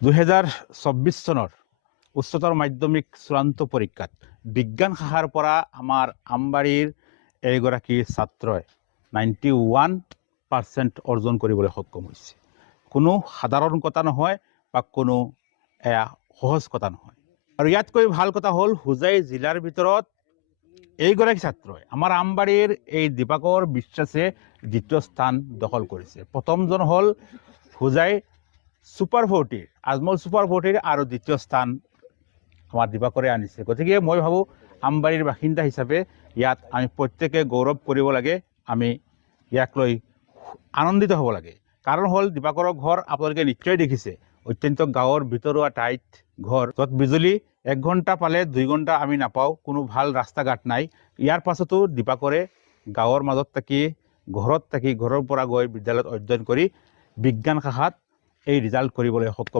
2024 চনৰ উচ্চতৰ মাধ্যমিক চূড়ান্ত পৰীক্ষাত বিজ্ঞান শাখাৰ পৰা আমাৰ আমবাৰীৰ এগৰাকী ছাত্ৰই 91% অৰ্জন কৰিবলৈ সক্ষম হৈছে। কোনো সাধাৰণ কথা নহয় বা কোনো সহজ কথা নহয়। আৰু ইয়াতকৈ ভাল কথা হ'ল হোজাই জিলাৰ ভিতৰত এইগৰাকী ছাত্ৰই আমাৰ আমবাৰীৰ এই দীপাকৰ বিশ্বাসে দ্বিতীয় স্থান দখল কৰিছে। প্ৰথমজন হ'ল হোজাই সুপাৰ 40 আজমল সুপাৰ 40 আৰু দ্বিতীয় স্থান আমাৰ দীপাকৰে আনিছে। গতিকে মই ভাবোঁ আমবাৰীৰ বাসিন্দা হিচাপে ইয়াত আমি প্ৰত্যেকে গৌৰৱ কৰিব লাগে, আমি ইয়াক লৈ আনন্দিত হ'ব লাগে। কাৰণ হ'ল দীপাকৰৰ ঘৰ আপোনালোকে নিশ্চয় দেখিছে, অত্যন্ত গাঁৱৰ ভিতৰুৱা ঠাইত ঘৰ, য'ত বিজুলী 1 ঘণ্টা পালে 2 ঘণ্টা আমি নাপাওঁ, কোনো ভাল ৰাস্তা ঘাট নাই। ইয়াৰ পাছতো দীপাকৰে গাঁৱৰ মাজত থাকি ঘৰত থাকি ঘৰৰ পৰা গৈ বিদ্যালয়ত অধ্যয়ন কৰি বিজ্ঞান শাখাত এই ৰিজাল্ট কৰিবলৈ সক্ষম